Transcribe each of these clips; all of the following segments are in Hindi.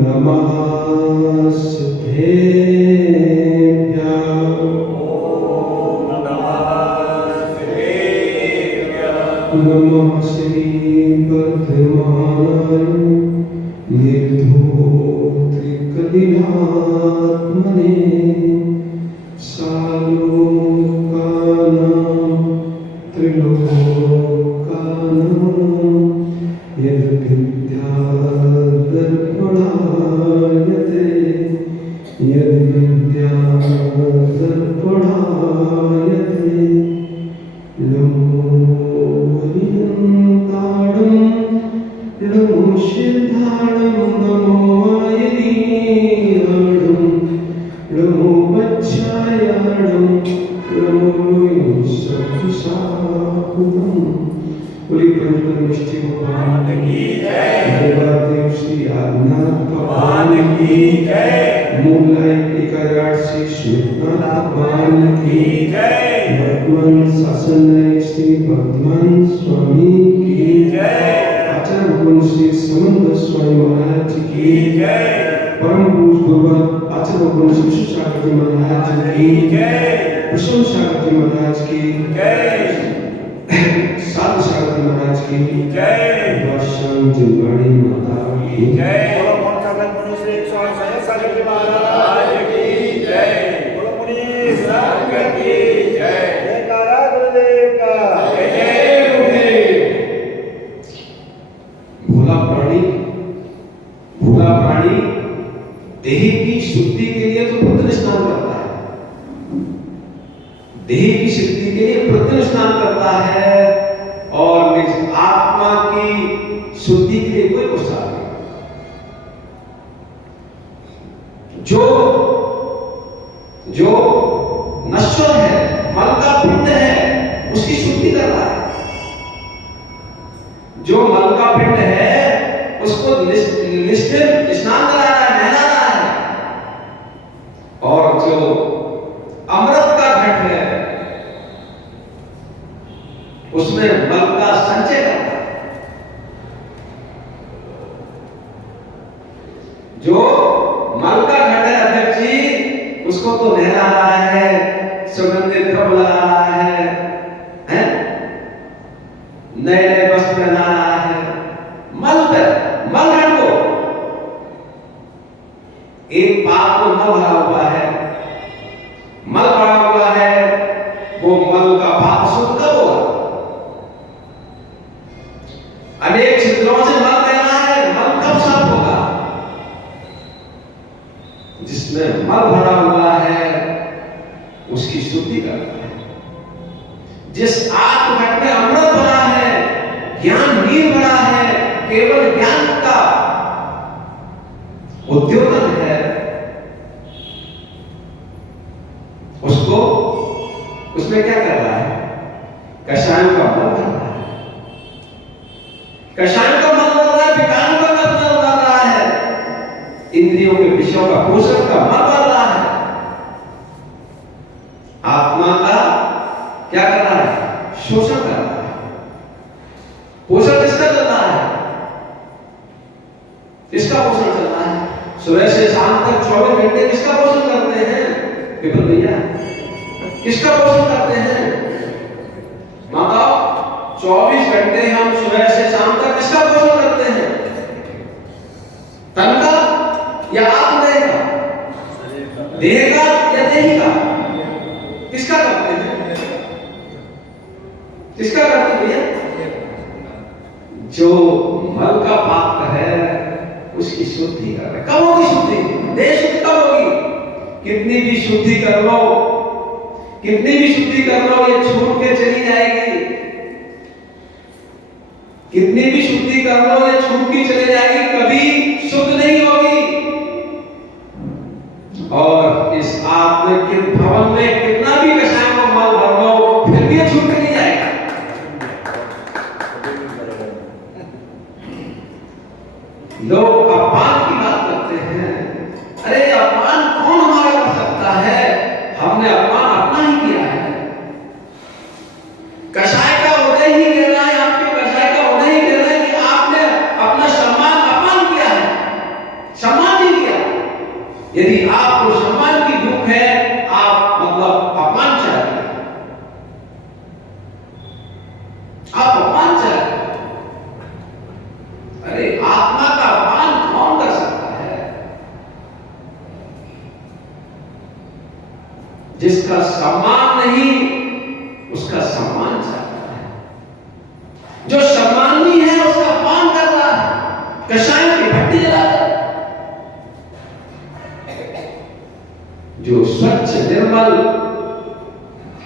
नमः श्री वर्धमानाय निर्धूतकलिनात्मने सालोकानां त्रिलोकानां यद्विद्यादर्पणायते यद्विद्यादर्पणायते नमो सिद्धाणं नमो आयनीयाणं नमो वत्सायाणं नमो सत्साहुतं। बोली पंचमिष्टि भगवान की जय, देवादेव श्री आदिनाथ भगवान की जय, मूलाई एकादश श्री शुद्धनाथ भगवान की जय, वर्तमान शासन श्री वर्धमान स्वामी की जय, आचार्य श्री समन्वय स्वामी महाराज की जय, परम पूज्य गुरुवर आचार्य श्री सुशांति महाराज की जय, कुसुम शांति महाराज की जय, साधु शांति महाराज की जय, वर्षम जिनवाणी माता की जय, बोलो मोक्षागत मुनि श्री सागर महाराज की जय, बोलो मुनि संघ की जय, जयकारा गुरुदेव का जय। भोला प्राणी देह की शुद्धि के लिए तो प्रतिदिन स्नान करता है, देह की शुद्धि के लिए प्रतिदिन स्नान करता है, और निज आत्मा की शुद्धि के लिए कोई पुरस्कार नहीं। जो नश्वर है, मल का पिंड है, उसकी शुद्धि कर रहा है। जो मल का पिंड है उसको निश्चित स्नान करा रहा है, नहला रहा है, और जो अमृत का घट है उसमें मल का संचय करता है। जो मल का घट है अध्यक्ष जी, उसको तो नहला रहा है, सुगंधित द्रव्य लगा रहा है, नए नए वस्त्र पहना रहा है, मल घट को एक पाप को मल भरा हुआ है, मल भरा हुआ है, वो मल का पाप शुद्ध कब होगा? अनेक छिद्रों से मल बहना है, मल कब साफ होगा? जिसमें मल भरा हुआ है उसकी शुद्धि करता है। जिस आत्मघट में अमृत भरा है, ज्ञान नीर भरा है, केवल ज्ञान का उद्योतन है, उसको उसमें क्या कर रहा है? कषायों का मल भर रहा है, कषायों का मल भर रहा है, विकारों का मल भर रहा है, इंद्रियों के विषयों का पोषण का मल भर रहा है, आत्मा का क्या कर रहा है? शोषण कर रहा है। पोषण किसका चल रहा है? किसका पोषण चल रहा है? सुबह से शाम तक 24 घंटे किसका पोषण करते हैं? विपुल भैया, किसका पोषण करते हैं? माता 24 घंटे हम सुबह से शाम तक किसका पोषण करते हैं? तन का या आत्मदेह का? देह का या देही का? किसका करते हैं? किसका करते हैं भैया? जो मल का पात्र है उसकी शुद्धि कर रहे। कब होगी शुद्धि? देह शुद्धि कब होगी? कितनी भी शुद्धि कर लो, कितनी भी शुद्धि कर लो, ये छूट के चली जाएगी। कितनी भी शुद्धि कर लो, ये छूट के चली जाएगी, कभी शुद्ध नहीं होगी। और इस आत्मिक भवन में कितना भी कषाय को मल भर लो, फिर भी ये छूट के नहीं जाएगा। लोग अपमान की बात करते हैं, अरे अपमान कौन हमारा कर सकता है? हमने अपमान अपना ही किया है। कषाय का उदय ही कह रहा है, आपके कषाय का उदय ही कह रहा है कि आपने अपना सम्मान अपमान यदि आपको सम्मान की भूख है, आप मतलब अपमान चाहते हैं, आप अपमान चाहते हैं। अरे आत्मा का अपमान कौन कर सकता है? जिसका सम्मान नहीं, उसका सम्मान चाहता है। जो सम्मानी है उसका अपमान कर रहा है, कषायों की भट्टी जलाता है। जो स्वच्छ निर्मल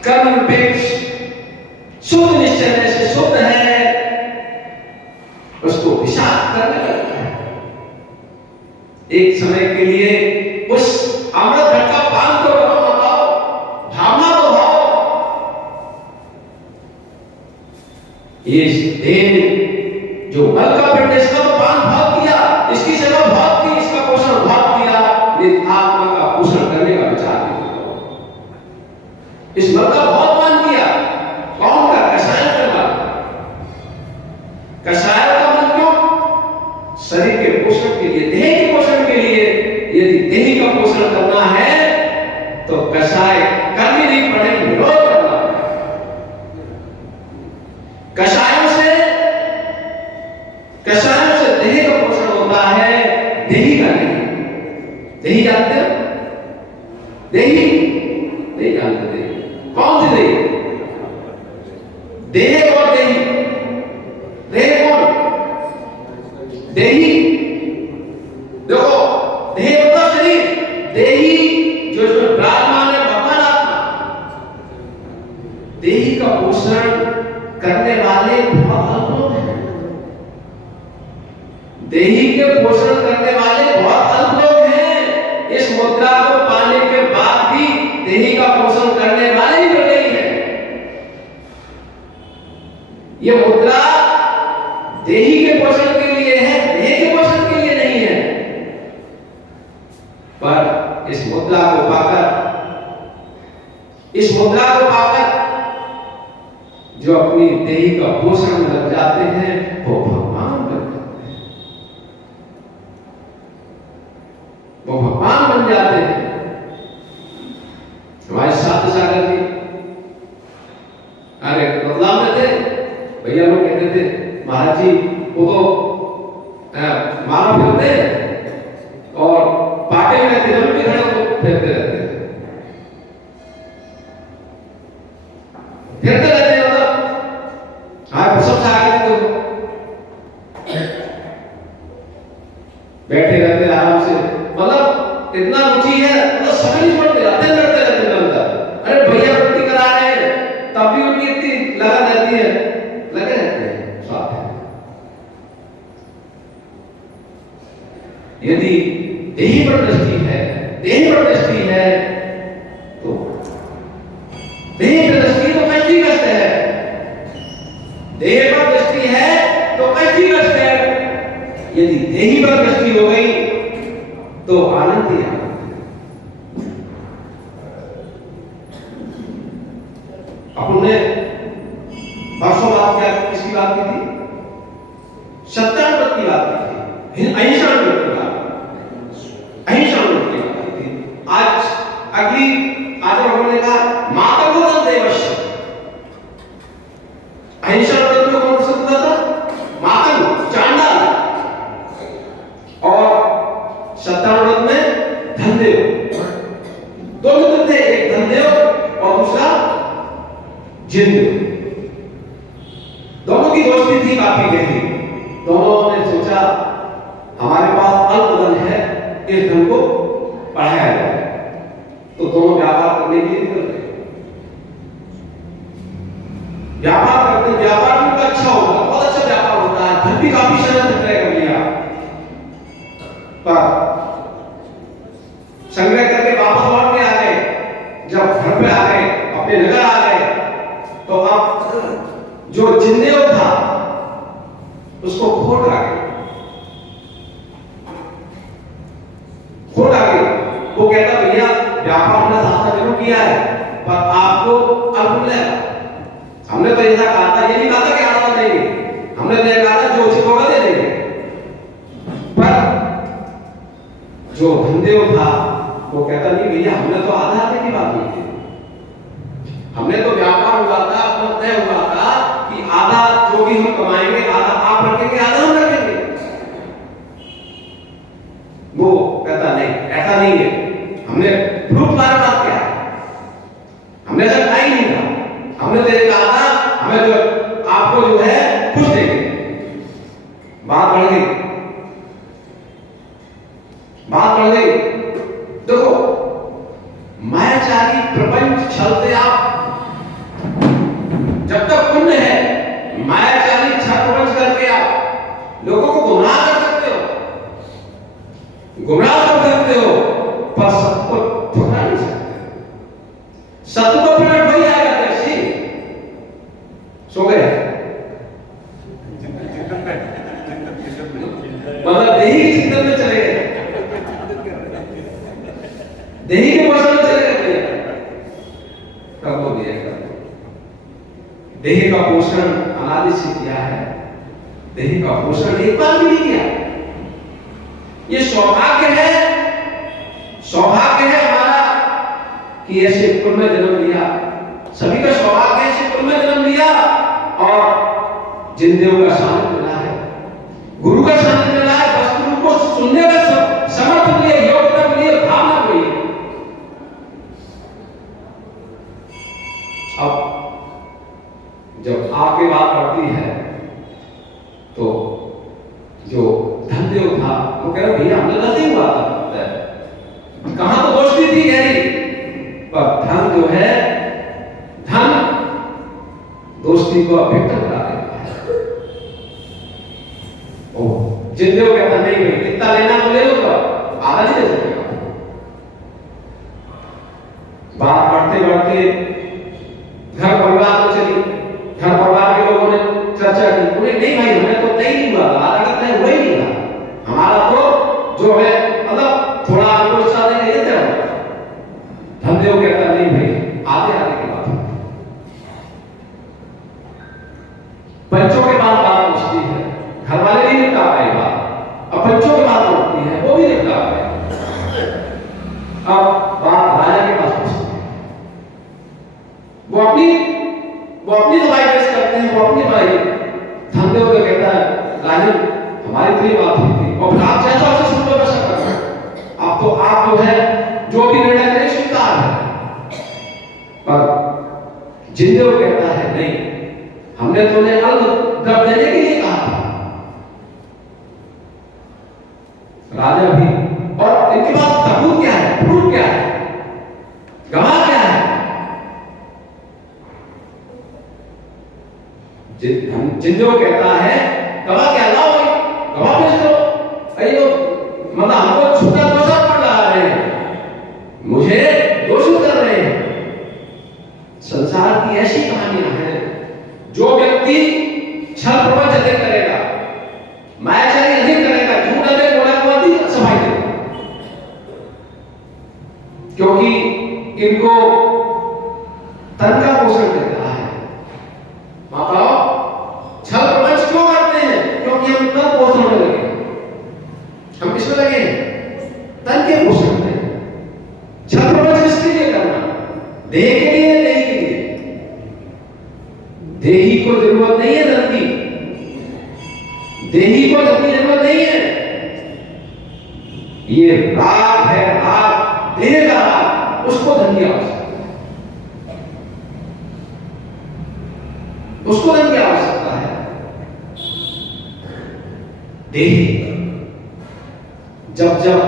कर्म निरपेक्ष शुद्ध निश्चय से शुद्ध है, उसको विषाक्त करने लगता है। एक समय के लिए उस अमृत घट का पान तो बताओ, भावना तो भाव। ये देह जो मल का पिंड, इसका तो पान भाव किया, इसकी सेवा भाव की, इसका पोषण भाव किया, लेकिन आत्मा का पोषण करने का विचार नहीं करो। इस मल का बहुत पान किया, कौन का? कषाय का मल। कषाय का मल क्यों? शरीर के पोषण के लिए, देह के पोषण के लिए। यदि देह का पोषण करना है तो कषाय करनी नहीं पड़ेगी, विरोध करना पड़ेगा। कषायों से देह का पोषण होता है, देही का नहीं। देही जानते हो? देही नहीं जानते। देही कौन सी देही? देह और देही। देह कौन? देही देखो, देह मतलब शरीर, देही जो इसमें विराजमान है भगवान आत्मा। देही का पोषण करने वाले बहुत अल्प लोग हैं। देही के पोषण करने वाले बहुत अल्प लोग हैं। इस मुद्रा को पाने के बाद भी देही का पोषण करने वाले ही बड़े ही हैं। ये मुद्रा देही के पोषण के लिए है, देह के पोषण के लिए नहीं है। पर इस मुद्रा को पाकर जो अपनी देही का पोषण में लग जाते हैं, वो भगवान बन जाते हैं। वो भगवान बन जाते हैं। हमारे साथ सागर जी, अरे बदलाव में थे, भैया लोग कहते थे महाराज जी वो तो माला फिरते और पाटे में रहते, जब भी खड़े तो फिरते रहते हैं। मतलब हाँ सब सागर तो बैठे रहते आराम से, मतलब इतना रुचि है, मतलब समझ नहीं पड़ते, रहते अंदर। अरे भैया भक्ति करा रहे हैं, तब भी उनकी इतनी लगन रहती है, लगे रहते हैं साथ है। यदि देही पर दृष्टि है, तो देह पर दृष्टि तो कष्टी कष्ट है। देह पर दृष्टि है तो कष्टी कष्ट है। यदि देही पर दृष्टि हो गई तो आनंद ही आनंद है। अपने परसों बात क्या, किसकी बात की थी? सत्यानुव्रत की बात की थी, अहिंसानुव्रत की बात की थी। आज हमने कहा माता को देवश्य। अहिंसानुव्रत में कौन सा था? मातंग, चांडाल। और सत्यानुव्रत में धनदेव। दो मित्र थे, एक धनदेव और दूसरा जिनदेव। दोनों की दोस्ती थी काफी गहरी। दोनों ने सोचा हमारे पास अल्प धन है, इस धन को बढ़ाया जाए, तो दोनों व्यापार करने के लिए निकल गए। व्यापार भी उनका अच्छा होगा, बहुत अच्छा व्यापार होता है, धन भी काफी संग्रह कर लिया। पर संग्रह करके वापस लौट के आ गए। जब घर पे आ गए, अपने नगर आ गए, तो अब जो जिंदेव था उसको खोट आ गई। वो कहता भैया व्यापार हमने साथ जरूर किया है, पर आपको अल्प मिलेगा। हमने तो ऐसा कहा था, ये नहीं कहा था कि आना देंगे, हमने तो ये कहा था जो उचित होगा दे देंगे। पर जो धनदेव था वो कहता नहीं भैया हमने तो आधा आधे की बात हुई थी, हमने तो व्यापार हुआ था, अपना तय हुआ था कि आधा जो भी हम कमाएंगे आधा आप रखेंगे आधा हम रखेंगे। वो कहता नहीं ऐसा नहीं है, हमने प्रूफ हमारे पास क्या है, हमने ऐसा कहा ही नहीं था, हमने तो ये कहा था हमें जो आपको जो है कुछ देंगे। बात बढ़ गई, बात बढ़ गई। देखो मायाचारी प्रपंच छलते आप जब तक पुण्य है, मायाचारी छल प्रपंच करके आप लोगों को गुमराह कर सकते हो, गुमराह कर सकते हो, पर सत्य को ठुकरा नहीं सकते। सत्य को प्रकट हो ही आएगा। जैसे सो गए मतलब देही के चिंतन में चले गए, देही के पोषण में चले गए। कब हो गया देह का पोषण अनादि से किया है, देह का पोषण एक बार भी नहीं किया। ये सौभाग्य है, सौभाग्य है हमारा कि ऐसे कुल में जन्म लिया। सभी का सौभाग्य है ऐसे कुल में जन्म लिया और जिन देव का सानिध्य मिला है, गुरु का सानिध्य मिला है, वस्तु को सुनने का समर्थ मिले, योग्यता मिली, भावना मिली। अब जब आपकी बात पड़ती है तो जो धनदेव था वो कह रहा भैया हमने नहीं हुआ था, कहां तो दोस्ती थी गहरी, पर धन जो है धन दोस्ती को अभिक्त करा देता है। ओ जिंदेव कहता नहीं भाई कितना लेना तो ले लो, तो आधा नहीं दे सकेगा। बात बढ़ते बढ़ते घर परिवार में चली, घर परिवार के लोगों ने चर्चा की, उन्हें नहीं भाई हमें तो तय नहीं हुआ था, आधा तय हुआ ही नहीं था, हमारा तो जो है मतलब थोड़ा आपको हिस्सा देंगे ये तय हुआ। धनदेव कहता नहीं भाई आधे आधे की बात। पंचों के बाद बात पूछती है, घर वाले नहीं निपटा पाए बात, अब पंचों के बाद होती है वो भी निपटा पाए। अब बात राजा के पास पूछती है, वो अपनी दवाई पेश करते हैं, वो अपनी दवाई। धनदेव को कहता है राजन हमारी तो ये बात हुई थी और आप जैसा उसे सुन लो वैसा करना, अब तो आप जो है जो भी निर्णय करें स्वीकार है। पर जिंदेव कहता है नहीं, हमने तो उन्हें अल्प द्रव्य देने के लिए कहा था। राजा भी, और इनके पास सबूत क्या है, प्रूफ क्या है, गवाह क्या है? जिंदेव कहता है गवाह क्या लाओ भाई, गवाह पेश करो। अरे तो मतलब हमको छूटा दोषारोप पड़ रहा है, मुझे दोषित कर रहे हैं। संसार की ऐसी कहानियां हैं, जो व्यक्ति छल प्रपंच अधिक करेगा, मायाचारी अधिक करेगा, झूठ अधिक बोला को अधिक सफाई देगा, क्योंकि इनको तन का पोषण दे रहा है। माताओं छल प्रपंच क्यों करते हैं? क्योंकि हम तन पोषण में लगे, हम किसमें लगे? तन के पोषण में। छल प्रपंच किसके लिए करना? देह के लिए, देह के लिए। देही को जरूरत नहीं है धन की, देही को धन की जरूरत नहीं है। ये राग है, राग देह का राग, उसको धन की आवश्यकता, उसको धन की आवश्यकता है। देह जब जब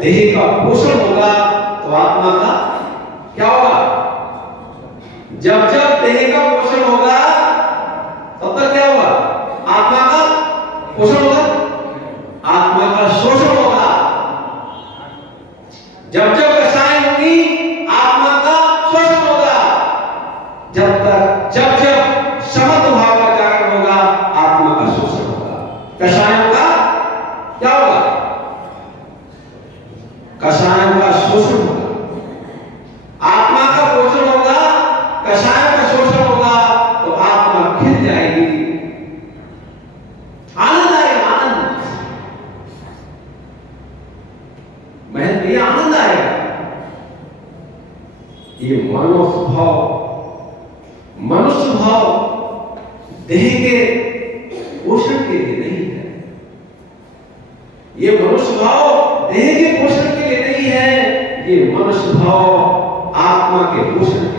देह का पोषण होगा तो आत्मा का क्या होगा? जब जब देह का पोषण होगा तब तक क्या होगा? आत्मा का पोषण होगा, आत्मा का शोषण होगा। जब जब कषाय होगी आत्मा का शोषण होगा। जब जब समत्व भाव का जागरण होगा आत्मा का शोषण होगा। कषायों का क्या होगा? कषायों का शोषण होगा, आत्मा का पोषण होगा, कषायों का शोषण होगा, तो आत्मा खिल जाएगी, आनंद आएगा, आनंद महल भैया आनंद आएगा। ये मानव स्वभाव, मनुष्य भाव देह के पोषण के लिए नहीं है। ये मनुष्य भाव देह के पोषण के लिए नहीं है, ये मनुष्य भाव आत्मा के पोषण के